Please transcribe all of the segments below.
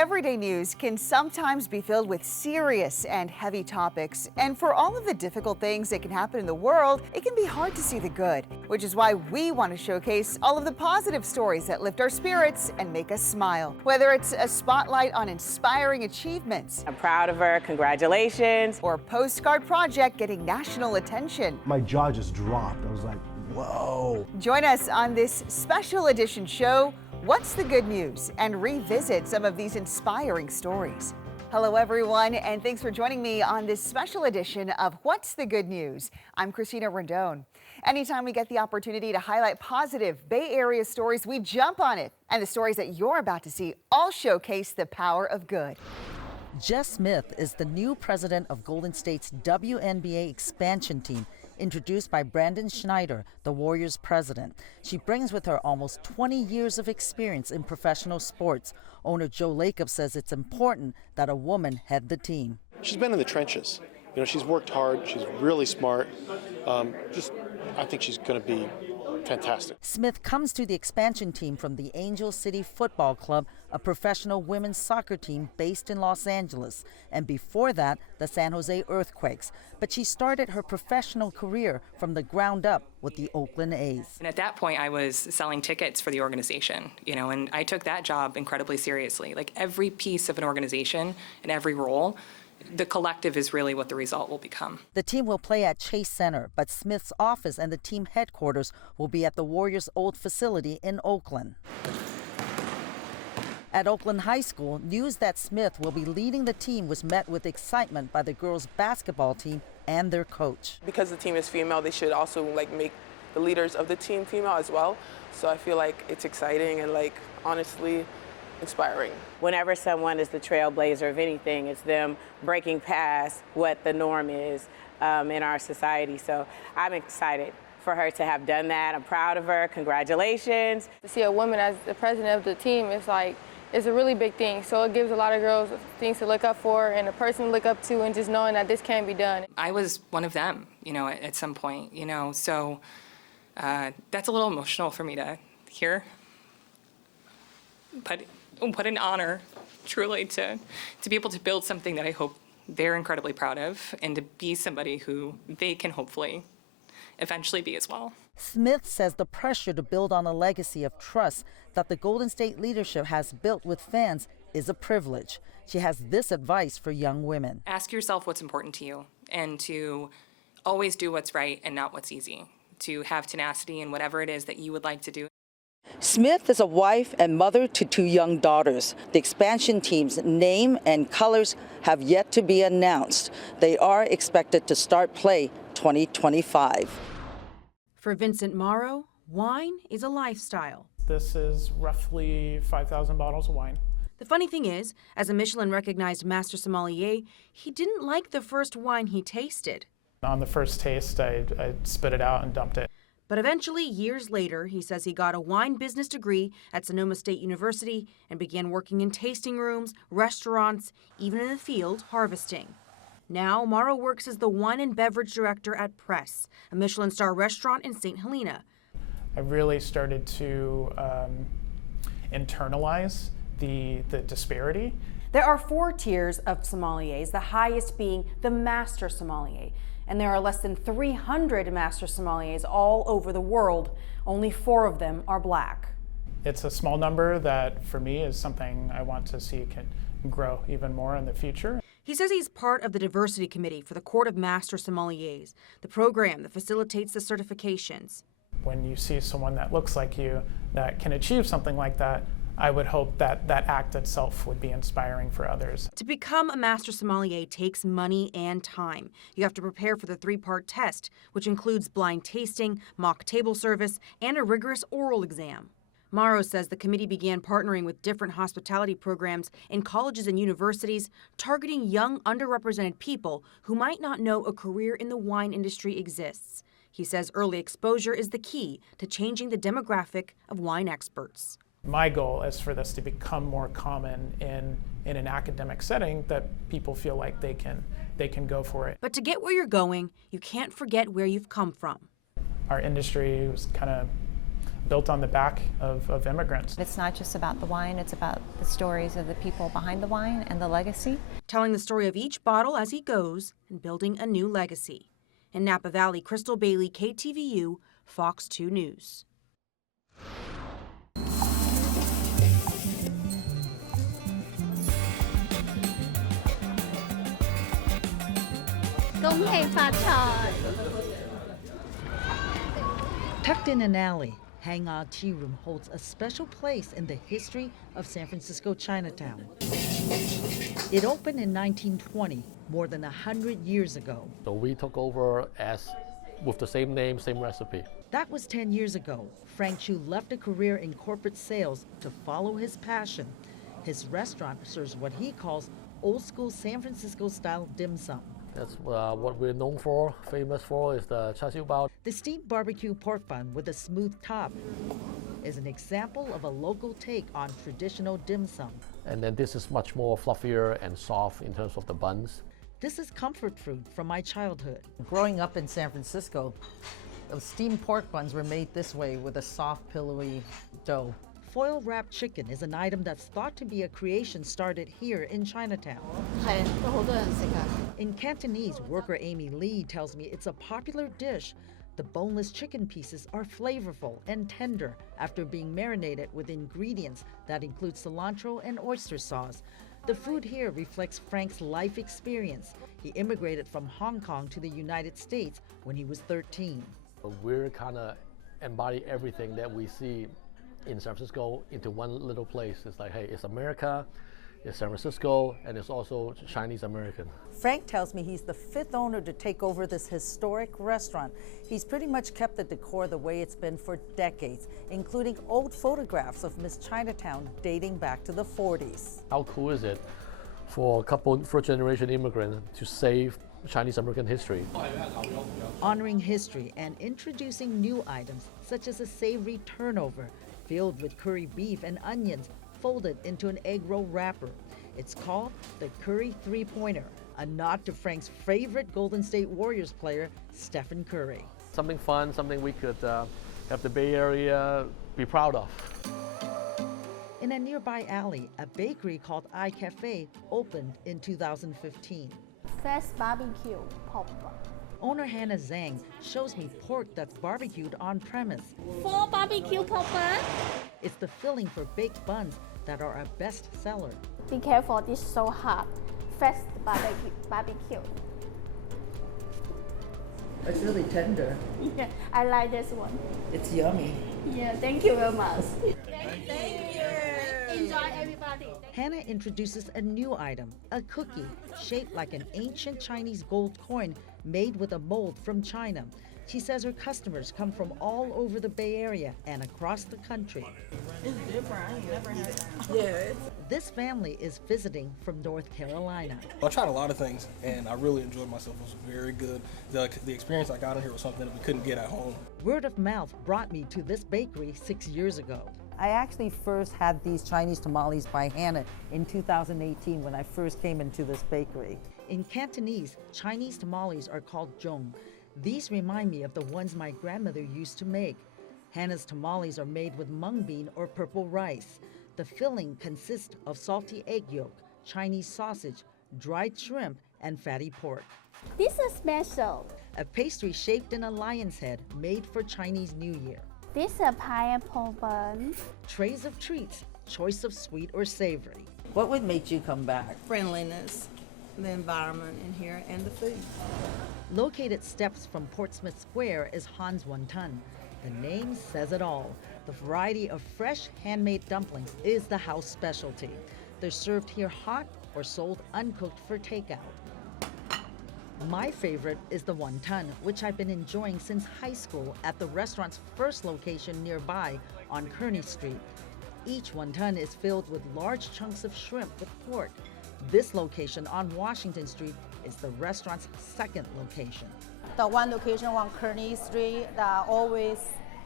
Everyday news can sometimes be filled with serious and heavy topics, and for all of the difficult things that can happen in the world, it can be hard to see the good, which is why we want to showcase all of the positive stories that lift our spirits and make us smile. Whether it's a spotlight on inspiring achievements, I'm proud of her, congratulations, or a postcard project getting national attention. My jaw just dropped. I was like, whoa. Join us on this special edition show, What's the Good News, and revisit some of these inspiring stories. Hello everyone, and thanks for joining me on this special edition of What's the Good News. I'm Christina Rendon. Anytime we get the opportunity to highlight positive Bay Area stories, we jump on it. And the stories that you're about to see all showcase the power of good. Jess Smith is the new president of Golden State's WNBA expansion team, introduced by Brandon Schneider, the Warriors president. She brings with her almost 20 years of experience in professional sports. Owner Joe Lacob says it's important that a woman head the team. She's been in the trenches. You know, she's worked hard. She's really smart. I think she's going to be fantastic. Smith comes to the expansion team from the Angel City Football Club, a professional women's soccer team based in Los Angeles, and before that, the San Jose Earthquakes. But she started her professional career from the ground up with the Oakland A's. And at that point, I was selling tickets for the organization, and I took that job incredibly seriously. Like every piece of an organization and every role, the collective is really what the result will become. The team will play at Chase Center, but Smith's office and the team headquarters will be at the Warriors' old facility in Oakland. At Oakland High School, news that Smith will be leading the team was met with excitement by the girls' basketball team and their coach. Because the team is female, they should also make the leaders of the team female as well. So I feel like it's exciting and honestly inspiring. Whenever someone is the trailblazer of anything, it's them breaking past what the norm is in our society. So I'm excited for her to have done that. I'm proud of her. Congratulations. To see a woman as the president of the team it's a really big thing. So it gives a lot of girls things to look up for and a person to look up to, and just knowing that this can be done. I was one of them, at some point, so that's a little emotional for me to hear. But what an honor, truly, to be able to build something that I hope they're incredibly proud of, and to be somebody who they can hopefully eventually be as well. Smith says the pressure to build on a legacy of trust that the Golden State leadership has built with fans is a privilege. She has this advice for young women. Ask yourself what's important to you, and to always do what's right and not what's easy. To have tenacity in whatever it is that you would like to do. Smith is a wife and mother to 2 young daughters. The expansion team's name and colors have yet to be announced. They are expected to start play 2025. For Vincent Morrow, wine is a lifestyle. This is roughly 5,000 bottles of wine. The funny thing is, as a Michelin-recognized master sommelier, he didn't like the first wine he tasted. On the first taste, I spit it out and dumped it. But eventually, years later, he says he got a wine business degree at Sonoma State University and began working in tasting rooms, restaurants, even in the field harvesting. Now, Morrow works as the wine and beverage director at Press, a Michelin star restaurant in St. Helena. I really started to internalize the disparity. There are 4 tiers of sommeliers, the highest being the master sommelier. And there are less than 300 master sommeliers all over the world. Only 4 of them are black. It's a small number that, for me, is something I want to see can grow even more in the future. He says he's part of the diversity committee for the Court of Master Sommeliers, the program that facilitates the certifications. When you see someone that looks like you that can achieve something like that, I would hope that that act itself would be inspiring for others. To become a master sommelier takes money and time. You have to prepare for the 3-part test, which includes blind tasting, mock table service, and a rigorous oral exam. Morrow says the committee began partnering with different hospitality programs in colleges and universities, targeting young, underrepresented people who might not know a career in the wine industry exists. He says early exposure is the key to changing the demographic of wine experts. My goal is for this to become more common in an academic setting, that people feel like they can go for it. But to get where you're going, you can't forget where you've come from. Our industry was kind of built on the back of immigrants. It's not just about the wine, it's about the stories of the people behind the wine and the legacy. Telling the story of each bottle as he goes and building a new legacy. In Napa Valley, Crystal Bailey, KTVU, Fox 2 News. Tucked in an alley, Hangar Tea Room holds a special place in the history of San Francisco Chinatown. It opened in 1920, more than 100 years ago. So we took over with the same name, same recipe. That was 10 years ago. Frank Chu left a career in corporate sales to follow his passion. His restaurant serves what he calls old school San Francisco style dim sum. That's what we're known for, famous for, is the char siu bao. The steamed barbecue pork bun with a smooth top is an example of a local take on traditional dim sum. And then this is much more fluffier and soft in terms of the buns. This is comfort food from my childhood. Growing up in San Francisco, the steamed pork buns were made this way with a soft, pillowy dough. Foil-wrapped chicken is an item that's thought to be a creation started here in Chinatown. In Cantonese, worker Amy Lee tells me it's a popular dish. The boneless chicken pieces are flavorful and tender after being marinated with ingredients that include cilantro and oyster sauce. The food here reflects Frank's life experience. He immigrated from Hong Kong to the United States when he was 13. We're kind of embody everything that we see in San Francisco into one little place. It's like, hey, it's America, it's San Francisco, and it's also Chinese American. Frank tells me he's the 5th owner to take over this historic restaurant. He's pretty much kept the decor the way it's been for decades, including old photographs of Miss Chinatown dating back to the 40s. How cool is it for a couple first-generation immigrants to save Chinese American history? Honoring history and introducing new items, such as a savory turnover filled with curry beef and onions folded into an egg roll wrapper. It's called the Curry Three-Pointer, a nod to Frank's favorite Golden State Warriors player, Stephen Curry. Something fun, something we could have the Bay Area be proud of. In a nearby alley, a bakery called iCafe opened in 2015. Fresh barbecue pork bun. Owner Hannah Zhang shows me pork that's barbecued on premise. 4 barbecue pork bun. It's the filling for baked buns that are a best seller. Be careful, this is so hot. Fresh barbecue. It's really tender. Yeah, I like this one. It's yummy. Yeah, thank you very much. Thank you. Enjoy, everybody. Hannah introduces a new item, a cookie shaped like an ancient Chinese gold coin made with a mold from China. She says her customers come from all over the Bay Area and across the country. It's different. I ain't never had that. Yeah. This family is visiting from North Carolina. I tried a lot of things, and I really enjoyed myself. It was very good. The experience I got in here was something that we couldn't get at home. Word of mouth brought me to this bakery 6 years ago. I actually first had these Chinese tamales by Hannah in 2018 when I first came into this bakery. In Cantonese, Chinese tamales are called zhong. These remind me of the ones my grandmother used to make. Hannah's tamales are made with mung bean or purple rice. The filling consists of salty egg yolk, Chinese sausage, dried shrimp, and fatty pork. This is special. A pastry shaped in a lion's head made for Chinese New Year. This is a pineapple bun. Trays of treats, choice of sweet or savory. What would make you come back? Friendliness, the environment in here, and the food. Located steps from Portsmouth Square is Han's Wonton. The name says it all. The variety of fresh handmade dumplings is the house specialty. They're served here hot or sold uncooked for takeout. My favorite is the wonton, which I've been enjoying since high school at the restaurant's first location nearby on Kearney Street. Each wonton is filled with large chunks of shrimp with pork. This location on Washington Street is the restaurant's second location. The one location on Kearney Street that always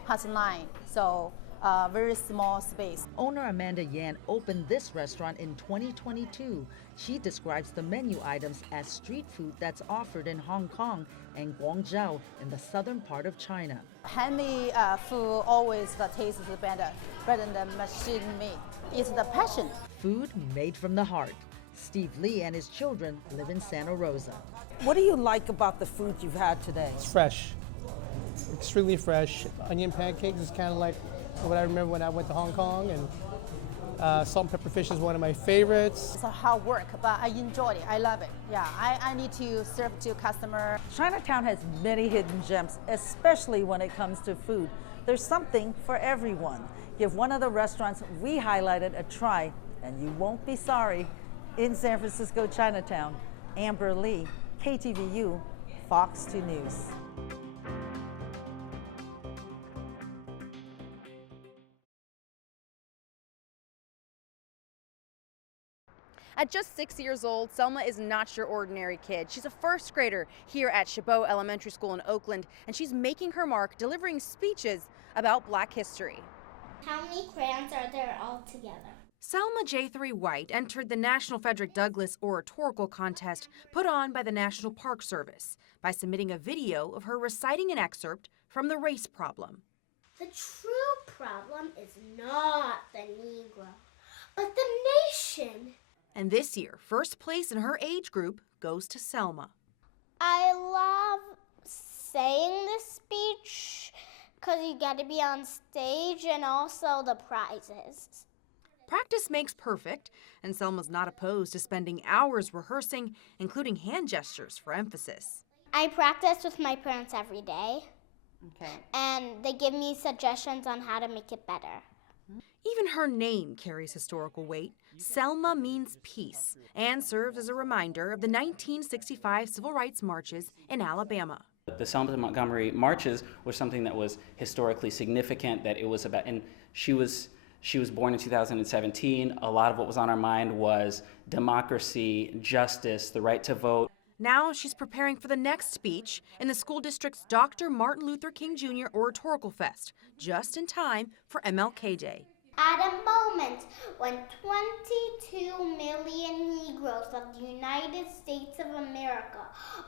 has 9, so very small space. Owner Amanda Yan opened this restaurant in 2022. She describes the menu items as street food that's offered in Hong Kong and Guangzhou in the southern part of China. Handmade food always the taste is better than machine made. It's the passion. Food made from the heart. Steve Lee and his children live in Santa Rosa. What do you like about the food you've had today? It's fresh, extremely fresh. Onion pancakes is kind of like what I remember when I went to Hong Kong, and salt and pepper fish is one of my favorites. It's a hard work, but I enjoy it. I love it. Yeah, I need to serve to customer. Chinatown has many hidden gems, especially when it comes to food. There's something for everyone. Give one of the restaurants we highlighted a try, and you won't be sorry. In San Francisco, Chinatown, Amber Lee, KTVU, Fox 2 News. At just 6 years old, Selma is not your ordinary kid. She's a first grader here at Chabot Elementary School in Oakland, and she's making her mark delivering speeches about Black history. How many crayons are there altogether? Selma J3 White entered the National Frederick Douglass Oratorical Contest put on by the National Park Service by submitting a video of her reciting an excerpt from The Race Problem. The true problem is not the Negro, but the nation. And this year, first place in her age group goes to Selma. I love saying this speech because you got to be on stage, and also the prizes. Practice makes perfect, and Selma's not opposed to spending hours rehearsing, including hand gestures for emphasis. I practice with my parents every day, and they give me suggestions on how to make it better. Even her name carries historical weight. Selma means peace and serves as a reminder of the 1965 civil rights marches in Alabama. The Selma to Montgomery marches were something that was historically significant, that it was about, and she was born in 2017. A lot of what was on her mind was democracy, justice, the right to vote. Now she's preparing for the next speech in the school district's Dr. Martin Luther King Jr. Oratorical Fest, just in time for MLK Day. At a moment when 22 million Negroes of the United States of America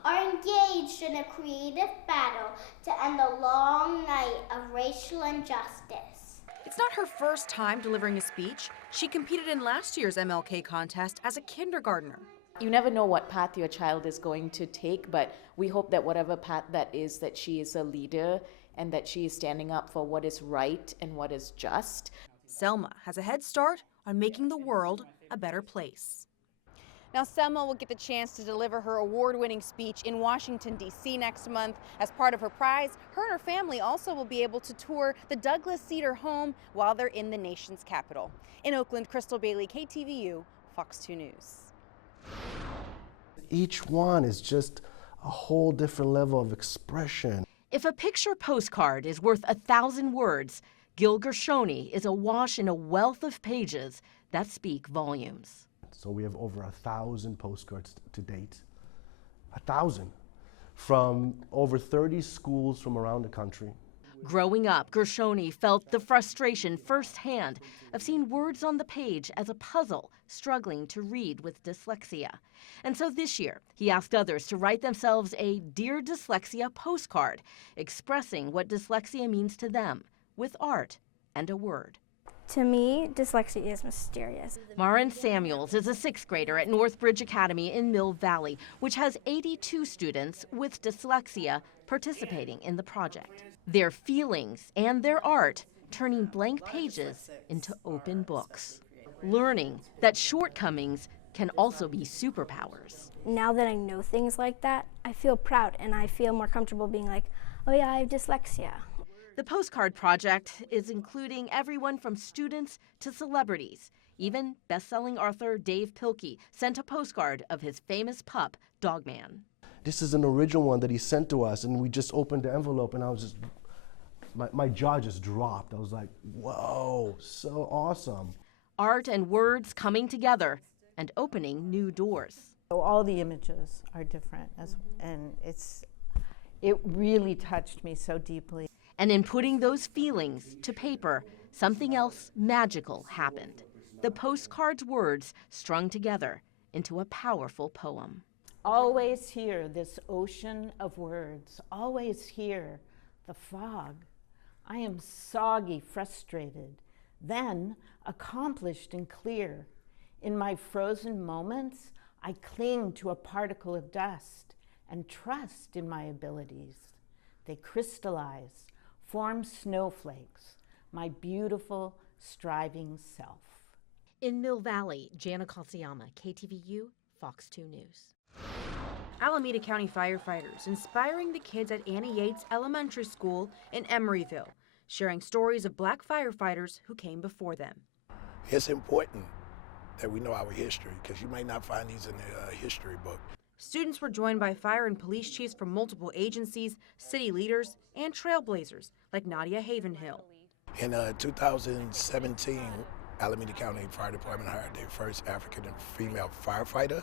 are engaged in a creative battle to end the long night of racial injustice. It's not her first time delivering a speech. She competed in last year's MLK contest as a kindergartner. You never know what path your child is going to take, but we hope that whatever path that she is a leader and that she is standing up for what is right and what is just. Selma has a head start on making the world a better place. Now, Selma will get the chance to deliver her award-winning speech in Washington, D.C. next month. As part of her prize, her and her family also will be able to tour the Douglas Cedar home while they're in the nation's capital. In Oakland, Crystal Bailey, KTVU, Fox 2 News. Each one is just a whole different level of expression. If a picture postcard is worth 1,000 words, Gil Gershoni is awash in a wealth of pages that speak volumes. So we have over 1,000 postcards to date. 1,000 from over 30 schools from around the country. Growing up, Gershoni felt the frustration firsthand of seeing words on the page as a puzzle, struggling to read with dyslexia. And so this year, he asked others to write themselves a Dear Dyslexia postcard, expressing what dyslexia means to them, with art and a word. To me, dyslexia is mysterious. Maren Samuels is a 6th grader at Northbridge Academy in Mill Valley, which has 82 students with dyslexia participating in the project. Their feelings and their art turning blank pages into open books. Learning that shortcomings can also be superpowers. Now that I know things like that, I feel proud and I feel more comfortable being like, oh yeah, I have dyslexia. The postcard project is including everyone from students to celebrities. Even best-selling author Dave Pilkey sent a postcard of his famous pup, Dogman. This is an original one that he sent to us, and we just opened the envelope, and I was just, my jaw just dropped. I was like, whoa, so awesome. Art and words coming together and opening new doors. So all the images are different, and it really touched me so deeply. And in putting those feelings to paper, something else magical happened. The postcard's words strung together into a powerful poem. Always hear this ocean of words. Always hear the fog. I am soggy, frustrated, then accomplished and clear. In my frozen moments, I cling to a particle of dust and trust in my abilities. They crystallize, form snowflakes, my beautiful, striving self. In Mill Valley, Jana Katsuyama, KTVU, Fox 2 News. Alameda County firefighters inspiring the kids at Annie Yates Elementary School in Emeryville, sharing stories of Black firefighters who came before them. It's important that we know our history, because you might not find these in the history book. Students were joined by fire and police chiefs from multiple agencies, city leaders, and trailblazers like Nadia Havenhill. In 2017, Alameda County Fire Department hired their first African and female firefighter,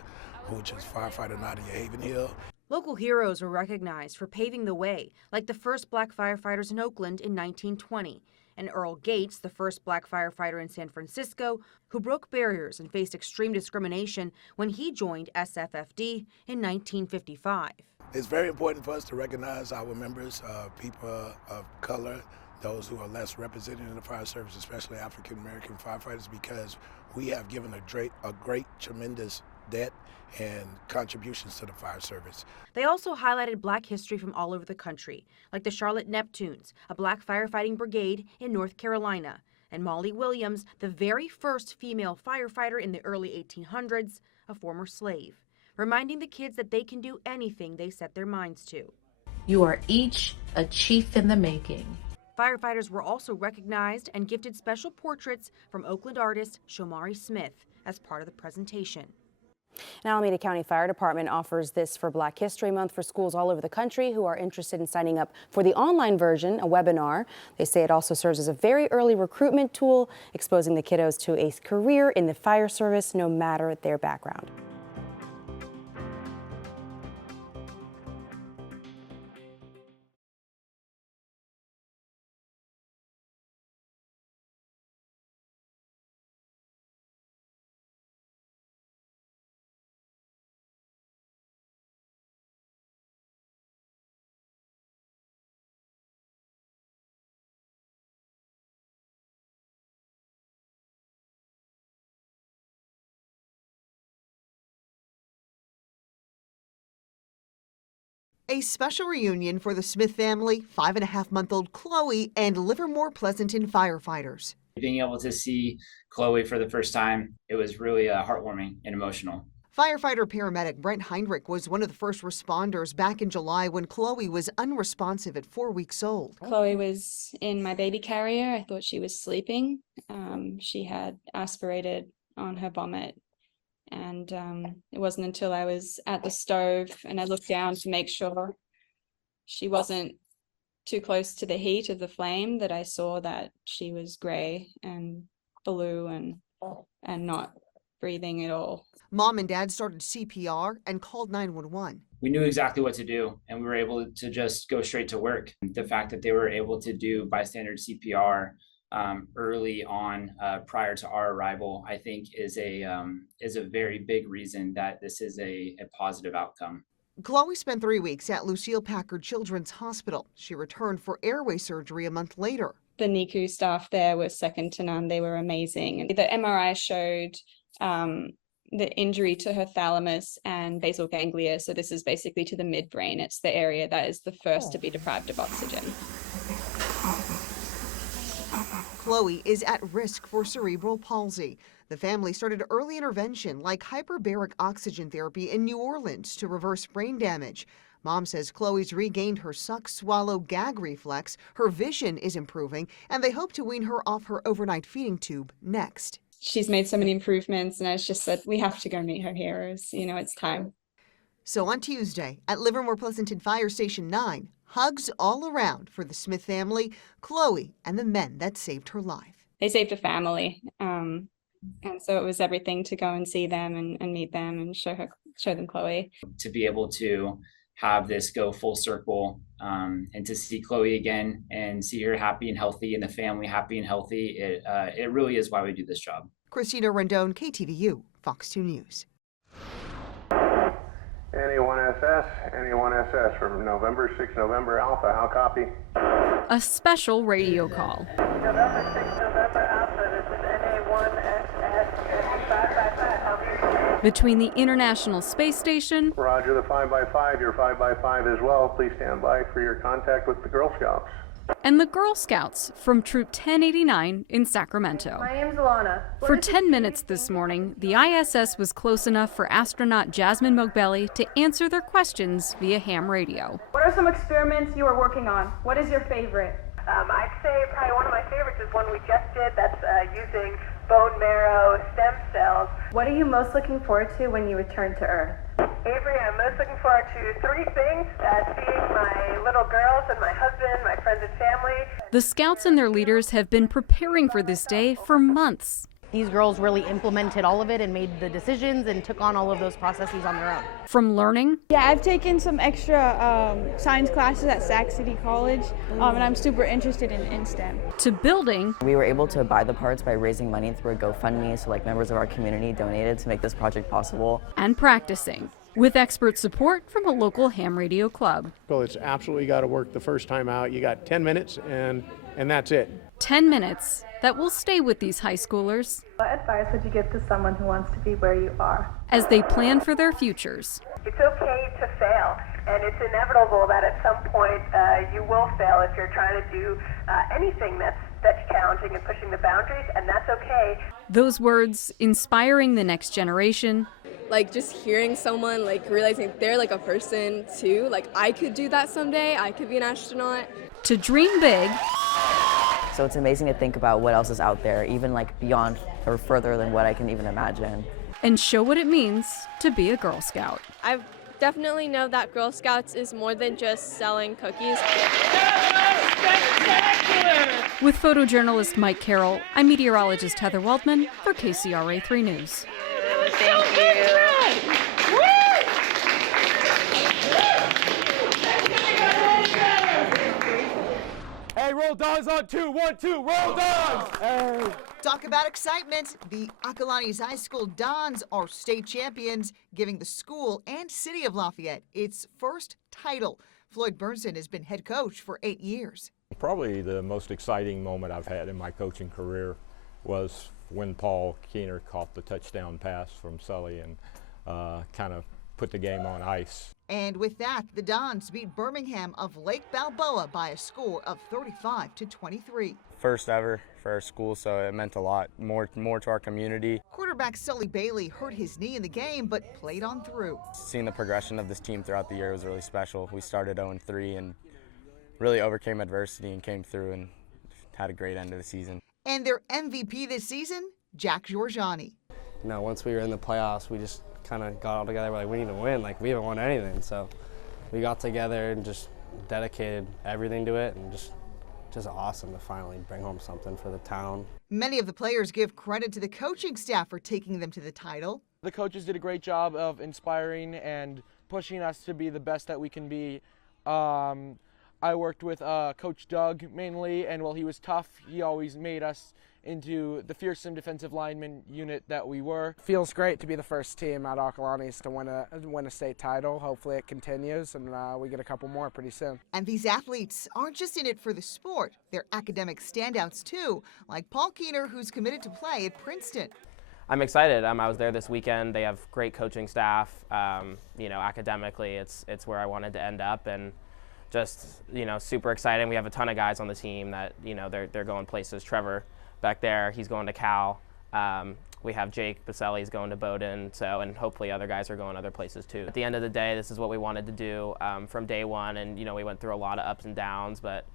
which is firefighter Nadia Havenhill. Local heroes were recognized for paving the way, like the first Black firefighters in Oakland in 1920, and Earl Gates, the first Black firefighter in San Francisco, who broke barriers and faced extreme discrimination when he joined SFFD in 1955. It's very important for us to recognize our members, people of color, those who are less represented in the fire service, especially African American firefighters, because we have given a great, tremendous debt and contributions to the fire service. They also highlighted Black history from all over the country, like the Charlotte Neptunes, a Black firefighting brigade in North Carolina, and Molly Williams, the very first female firefighter in the early 1800s, a former slave, reminding the kids that they can do anything they set their minds to. You are each a chief in the making. Firefighters were also recognized and gifted special portraits from Oakland artist Shomari Smith as part of the presentation. An Alameda County Fire Department offers this for Black History Month for schools all over the country who are interested in signing up for the online version, a webinar. They say it also serves as a very early recruitment tool, exposing the kiddos to a career in the fire service no matter their background. A special reunion for the Smith family, 5.5-month-old Chloe and Livermore Pleasanton firefighters. Being able to see Chloe for the first time, it was really heartwarming and emotional. Firefighter paramedic Brent Heinrich was one of the first responders back in July when Chloe was unresponsive at 4 weeks old. Chloe was in my baby carrier. I thought she was sleeping. She had aspirated on her vomit. And it wasn't until I was at the stove and I looked down to make sure she wasn't too close to the heat of the flame that I saw that she was gray and blue and not breathing at all. Mom and Dad started CPR and called 911. We knew exactly what to do, and we were able to just go straight to work. The fact that they were able to do bystander CPR early on, prior to our arrival, I think is a very big reason that this is a positive outcome. Chloe spent 3 weeks at Lucille Packard Children's Hospital. She returned for airway surgery a month later. The NICU staff there was second to none. They were amazing. The MRI showed the injury to her thalamus and basal ganglia. So this is basically to the midbrain. It's the area that is the first to be deprived of oxygen. Chloe is at risk for cerebral palsy. The family started early intervention like hyperbaric oxygen therapy in New Orleans to reverse brain damage. Mom says Chloe's regained her suck, swallow, gag reflex, her vision is improving, and they hope to wean her off her overnight feeding tube next. She's made so many improvements, and I just said, we have to go meet her heroes. You know, it's time. So on Tuesday at Livermore Pleasanton Fire Station 9, hugs all around for the Smith family, Chloe, and the men that saved her life. They saved a family. And so it was everything to go and see them and meet them and show them Chloe. To be able to have this go full circle and to see Chloe again and see her happy and healthy and the family happy and healthy, it really is why we do this job. Christina Rendon, KTVU, Fox 2 News. NA1SS from November 6 November Alpha, how copy? A special radio call. November 6 November Alpha, this is NA1SS 555, Between the International Space Station. Roger the 5x5, you're 5x5 as well. Please stand by for your contact with the Girl Scouts. And the Girl Scouts from Troop 1089 in Sacramento. My name's Alana. For 10 minutes this morning, the ISS was close enough for astronaut Jasmine Mogbelli to answer their questions via ham radio. What are some experiments you are working on? What is your favorite? I'd say probably one of my favorites is one we just did that's using bone marrow stem cells. What are you most looking forward to when you return to Earth? Avery, I'm most looking forward to 3 things. Seeing my little girls and my husband, my friends and family. The Scouts and their leaders have been preparing for this day for months. These girls really implemented all of it and made the decisions and took on all of those processes on their own. From learning. Yeah, I've taken some extra science classes at Sac City College, and I'm super interested in STEM. To building. We were able to buy the parts by raising money through a GoFundMe, so members of our community donated to make this project possible. And practicing. With expert support from a local ham radio club. Well, it's absolutely got to work the first time out. You got 10 minutes and that's it. 10 minutes that will stay with these high schoolers. What advice would you give to someone who wants to be where you are? As they plan for their futures. It's okay to fail, and it's inevitable that at some point you will fail if you're trying to do anything that's challenging and pushing the boundaries, and that's okay. Those words inspiring the next generation. Just hearing someone realizing they're a person too. I could do that someday. I could be an astronaut. To dream big. So it's amazing to think about what else is out there, even beyond or further than what I can even imagine. And show what it means to be a Girl Scout. I definitely know that Girl Scouts is more than just selling cookies. With photojournalist Mike Carroll, I'm meteorologist Heather Waldman for KCRA 3 News. Thank you. Hey, roll dogs on 2, 1, 2, roll dogs! Hey. Talk about excitement. The Acalanes High School Dons are state champions, giving the school and city of Lafayette its first title. Floyd Burnson has been head coach for 8 years. Probably the most exciting moment I've had in my coaching career was when Paul Keener caught the touchdown pass from Sully and kind of put the game on ice. And with that, the Dons beat Birmingham of Lake Balboa by a score of 35-23. First ever for our school, so it meant a lot more to our community. Quarterback Sully Bailey hurt his knee in the game, but played on through. Seeing the progression of this team throughout the year was really special. We started 0-3 and really overcame adversity and came through and had a great end of the season. And their MVP this season, Jack Giorgiani. Once we were in the playoffs, we just kind of got all together. We're like, we need to win. We haven't won anything. So we got together and just dedicated everything to it, and just awesome to finally bring home something for the town. Many of the players give credit to the coaching staff for taking them to the title. The coaches did a great job of inspiring and pushing us to be the best that we can be. I worked with Coach Doug mainly, and while he was tough, he always made us into the fearsome defensive lineman unit that we were. Feels great to be the first team at Acalanes to win a state title. Hopefully it continues and we get a couple more pretty soon. And these athletes aren't just in it for the sport. They're academic standouts too, like Paul Keener, who's committed to play at Princeton. I'm excited. I was there this weekend. They have great coaching staff. Academically, it's where I wanted to end up, and just super exciting. We have a ton of guys on the team that they're going places. Trevor back there, he's going to Cal. We have Jake Baselli's going to Bowdoin, and hopefully other guys are going other places too. At the end of the day, this is what we wanted to do from day one, and we went through a lot of ups and downs, but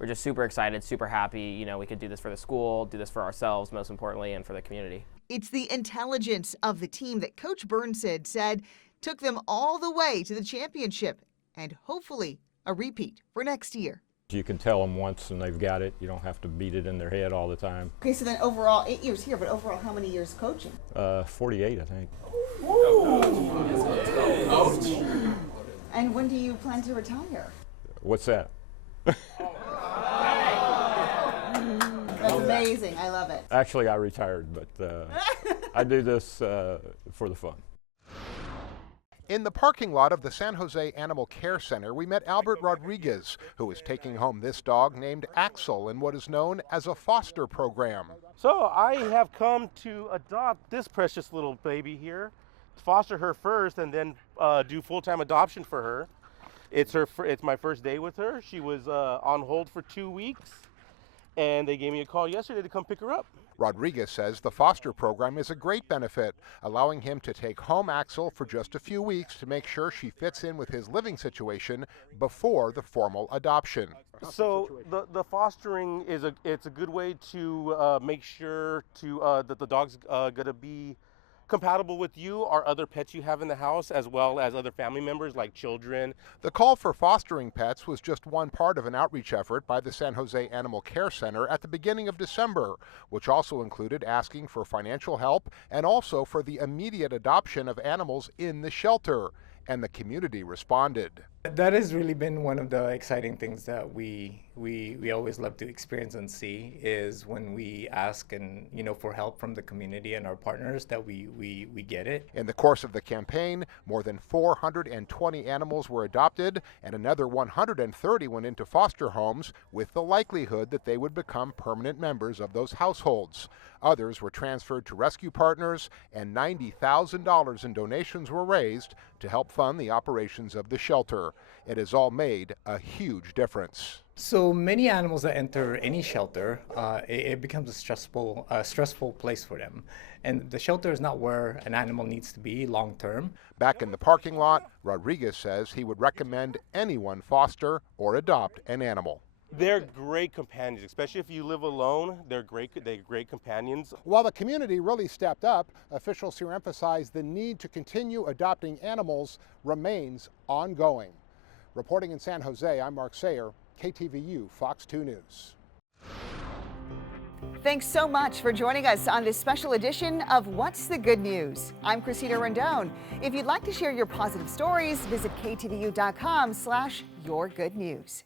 we're just super excited, super happy. We could do this for the school, do this for ourselves, most importantly, and for the community. It's the intelligence of the team that Coach Burnside said took them all the way to the championship, and hopefully a repeat for next year. You can tell them once and they've got it. You don't have to beat it in their head all the time. Okay, so then overall 8 years here, but overall how many years coaching? 48, I think. Ooh. And when do you plan to retire? What's that? That's amazing. I love it. Actually, I retired, but I do this for the fun. In the parking lot of the San Jose Animal Care Center, we met Albert Rodriguez, who is taking home this dog named Axel in what is known as a foster program. So I have come to adopt this precious little baby here, foster her first, and then do full-time adoption for her. It's my first day with her. She was on hold for 2 weeks, and they gave me a call yesterday to come pick her up. Rodriguez says the foster program is a great benefit, allowing him to take home Axel for just a few weeks to make sure she fits in with his living situation before the formal adoption. So the fostering it's a good way to make sure that the dog's gonna be compatible with you or other pets you have in the house, as well as other family members like children. The call for fostering pets was just one part of an outreach effort by the San Jose Animal Care Center at the beginning of December, which also included asking for financial help and also for the immediate adoption of animals in the shelter. And the community responded. That has really been one of the exciting things that we always love to experience and see, is when we ask and for help from the community and our partners that we get it. In the course of the campaign, more than 420 animals were adopted and another 130 went into foster homes with the likelihood that they would become permanent members of those households. Others were transferred to rescue partners, and $90,000 in donations were raised to help fund the operations of the shelter. It has all made a huge difference. So many animals that enter any shelter, it becomes a stressful place for them. And the shelter is not where an animal needs to be long term. Back in the parking lot, Rodriguez says he would recommend anyone foster or adopt an animal. They're great companions, especially if you live alone. They're great companions. While the community really stepped up, officials here emphasize the need to continue adopting animals remains ongoing. Reporting in San Jose, I'm Mark Sayer, KTVU, Fox 2 News. Thanks so much for joining us on this special edition of What's the Good News? I'm Christina Rendon. If you'd like to share your positive stories, visit ktvu.com/yourgoodnews.